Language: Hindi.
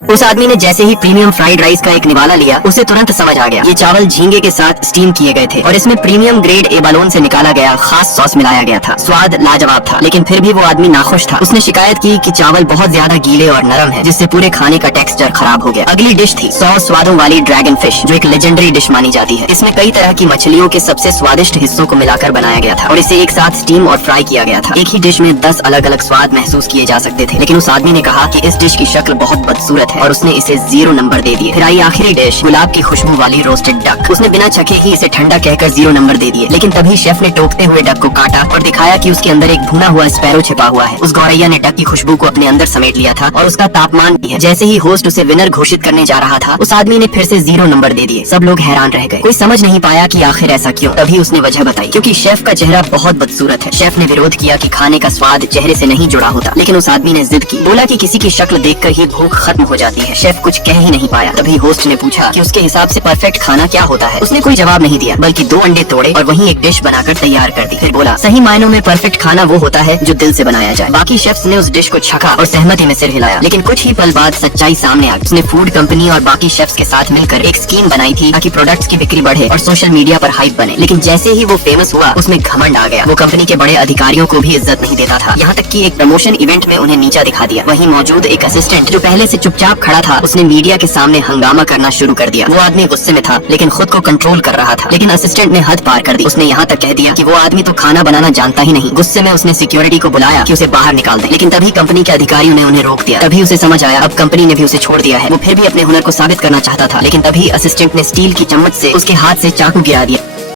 उस आदमी ने जैसे ही प्रीमियम फ्राइड राइस का एक निवाला लिया, उसे तुरंत समझ आ गया ये चावल झींगे के साथ स्टीम किए गए थे और इसमें प्रीमियम ग्रेड एबालोन से निकाला गया खास सॉस मिलाया गया था। स्वाद लाजवाब था, लेकिन फिर भी वो आदमी नाखुश था। उसने शिकायत की कि चावल बहुत ज्यादा गीले और नरम है, जिससे पूरे खाने का टेक्सचर खराब हो गया। अगली डिश थी 100 स्वादों वाली ड्रैगन फिश, जो एक लेजेंडरी डिश मानी जाती है। इसमें कई तरह की मछलियों के सबसे स्वादिष्ट हिस्सों को मिलाकर बनाया गया था और इसे एक साथ स्टीम और फ्राई किया गया था। एक ही डिश में 10 अलग अलग स्वाद महसूस किए जा सकते थे, लेकिन उस आदमी ने कहा कि इस डिश की शक्ल बहुत बदसूरत है और उसने इसे 0 नंबर दे दिए। फिर आई आखिरी डिश, गुलाब की खुशबू वाली रोस्टेड डक। उसने बिना चखे ही इसे ठंडा कहकर 0 नंबर दे दिए, लेकिन तभी शेफ ने टोकते हुए डक को काटा और दिखाया कि उसके अंदर एक भुना हुआ स्पैरो छिपा हुआ है। उस गौरैया ने डक की खुशबू को अपने अंदर समेट लिया था और उसका तापमान भी है। जैसे ही होस्ट उसे विनर घोषित करने जा रहा था, उस आदमी ने फिर से 0 नंबर दे दिए। सब लोग हैरान रह गए, कोई समझ नहीं पाया कि आखिर ऐसा क्यों। तभी उसने वजह बताई, क्योंकि शेफ का चेहरा बहुत बदसूरत है। शेफ ने विरोध किया कि खाने का स्वाद चेहरे से नहीं जुड़ा होता, लेकिन उस आदमी ने जिद की, बोला कि किसी की शक्ल देखकर ही भूख खत्म हो जाती है। शेफ कुछ कह ही नहीं पाया। तभी होस्ट ने पूछा कि उसके हिसाब से परफेक्ट खाना क्या होता है। उसने कोई जवाब नहीं दिया, बल्कि 2 अंडे तोड़े और वहीं एक डिश बनाकर तैयार कर दी। फिर बोला, सही मायनों में परफेक्ट खाना वो होता है जो दिल से बनाया जाए। बाकी शेफ्स ने उस डिश को छका और सहमति में सिर हिलाया, लेकिन कुछ ही पल बाद सच्चाई सामने आ गई। उसने फूड कंपनी और बाकी शेफ्स के साथ मिलकर एक स्कीम बनाई थी ताकि प्रोडक्ट्स की बिक्री बढ़े और सोशल मीडिया पर हाइप बने। लेकिन जैसे ही वो फेमस हुआ, उसमें घमंड आ गया। वो कंपनी के बड़े अधिकारियों को भी इज्जत नहीं देता था, यहाँ तक कि एक प्रमोशन इवेंट में उन्हें नीचा दिखा दिया। वहीं मौजूद एक असिस्टेंट जो पहले से चुपचाप खड़ा था, उसने मीडिया के सामने हंगामा करना शुरू कर दिया। वो आदमी गुस्से में था, लेकिन खुद को कंट्रोल कर रहा था। लेकिन असिस्टेंट ने हद पार कर दी। उसने यहाँ तक कह दिया कि वो आदमी तो खाना बनाना जानता ही नहीं। गुस्से में उसने सिक्योरिटी को बुलाया कि उसे बाहर निकाल दें, लेकिन तभी कंपनी के अधिकारियों ने उन्हें रोक दिया। तभी उसे समझ आया अब कंपनी ने भी उसे छोड़ दिया है। वो फिर भी अपने हुनर को साबित करना चाहता था, लेकिन तभी असिस्टेंट ने स्टील की चम्मच से उसके हाथ से चाकू गिरा दिया।